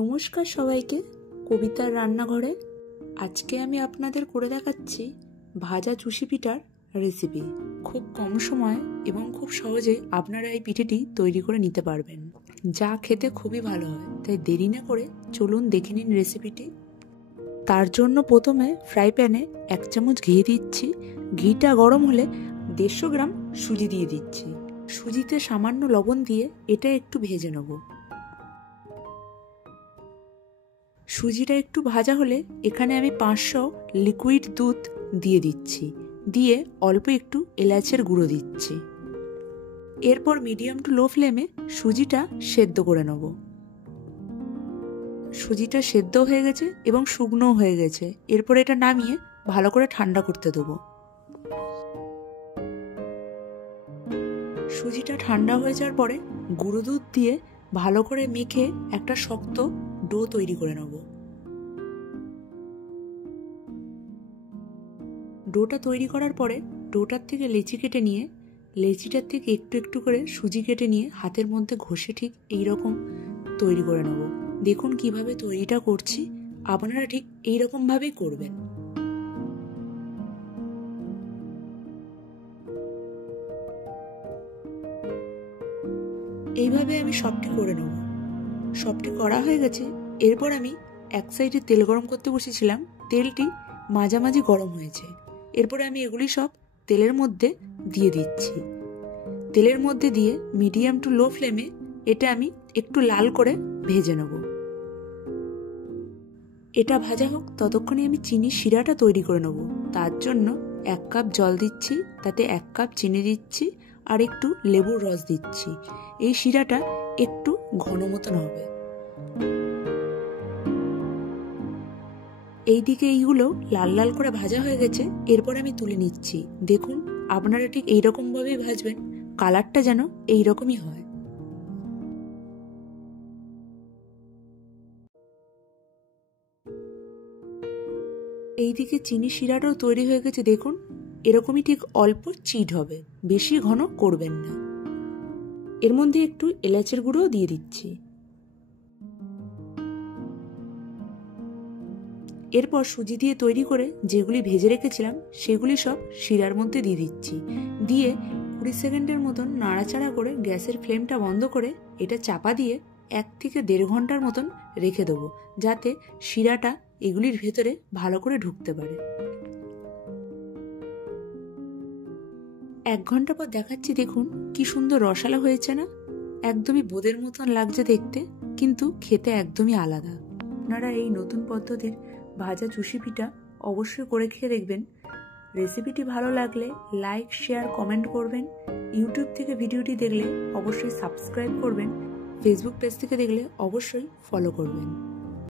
নমস্কার সবাইকে, কবিতার রান্নাঘরে। আজকে আমি আপনাদের করে দেখাচ্ছি ভাজা চুষি পিঠার রেসিপি। খুব কম সময় এবং খুব সহজে আপনারা এই পিঠেটি তৈরি করে নিতে পারবেন, যা খেতে খুবই ভালো হয়। তাই দেরি না করে চলুন দেখে নিন রেসিপিটি। তার জন্য প্রথমে ফ্রাই প্যানে 1 চামচ ঘি দিচ্ছি। ঘিটা গরম হলে 150 গ্রাম সুজি দিয়ে দিচ্ছি। সুজিতে সামান্য লবণ দিয়ে এটা একটু ভেজে নেব। সুজিটা একটু ভাজা হলে এখানে আমি 500 লিকুইড দুধ দিয়ে দিচ্ছি। দিয়ে অল্প একটু এলাচের গুঁড়ো দিচ্ছি। এরপর মিডিয়াম টু লো ফ্লেমে সুজিটা সেদ্ধ করে নেব। সুজিটা সেদ্ধ হয়ে গেছে এবং শুকনো হয়ে গেছে। এরপর এটা নামিয়ে ভালো করে ঠান্ডা করতে দেবো। সুজিটা ঠান্ডা হয়ে যাওয়ার পরে গুঁড়ো দুধ দিয়ে ভালো করে মেখে একটা শক্ত ডো তৈরি করে নেব। ডোটা তৈরি করার পরে ডোটার থেকে লেচি কেটে নিয়ে লেচিটার থেকে একটু একটু করে সুজি কেটে নিয়ে হাতের মধ্যে ঘষে ঠিক এই রকম তৈরি করে নেব। দেখুন কিভাবে তৈরিটা করছি, আপনারা ঠিক এই রকম ভাবেই করবেন। এইভাবে আমি সবটি করে নেব। সবটি করা হয়ে গেছে। এরপর আমি এক সাইডে তেল গরম করতে বসেছিলাম। তেলটি মাঝামাঝি গরম হয়েছে। এরপরে আমি এগুলি সব তেলের মধ্যে দিয়ে দিচ্ছি। তেলের মধ্যে দিয়ে মিডিয়াম টু লো ফ্লেমে এটা আমি একটু লাল করে ভেজে নেব। এটা ভাজা হোক ততক্ষণে আমি চিনি শিরাটা তৈরি করে নেব। তার জন্য 1 কাপ জল দিচ্ছি, তাতে 1 কাপ চিনি দিচ্ছি আর একটু লেবুর রস দিচ্ছি। এই শিরাটা একটু ঘন মতন হবে। এইদিকে এইগুলো লাল লাল করে ভাজা হয়ে গেছে। এরপর আমি তুলে নিচ্ছি। দেখুন আপনারা ঠিক এইরকম ভাবেই ভাজবেন, কালারটা যেন এইরকমই হয়। এইদিকে চিনি শিরাটাও তৈরি হয়ে গেছে। দেখুন এরকমই ঠিক অল্প চিট হবে, বেশি ঘন করবেন না। এর মধ্যে একটু এলাচের গুঁড়োও দিয়ে দিচ্ছি। এরপর সুজি দিয়ে তৈরি করে যেগুলি ভেজে রেখেছিলাম সেগুলি সব শিরার মধ্যে দিয়ে দিচ্ছি। দিয়ে 20 সেকেন্ডের মতন নাড়াচাড়া করে গ্যাসের ফ্লেমটা বন্ধ করে এটা চাপা দিয়ে 1 থেকে 1.5 ঘন্টার মতন রেখে দেবো, যাতে শিরাটা এগুলির ভেতরে ভালো করে ঢুকতে পারে। 1 ঘন্টা পর দেখাচ্ছি। দেখুন কি সুন্দর রসালো হয়েছে না? একদমই বোঁদের মতন লাগছে দেখতে, কিন্তু খেতে একদমই আলাদা। আপনারা এই নতুন পদ্ধতির ভাজা চুষি পিঠা অবশ্যই করে খেয়ে দেখবেন। রেসিপিটি ভালো লাগলে লাইক, শেয়ার, কমেন্ট করবেন। ইউটিউব থেকে ভিডিওটি দেখলে অবশ্যই সাবস্ক্রাইব করবেন। ফেসবুক পেজ থেকে দেখলে অবশ্যই ফলো করবেন।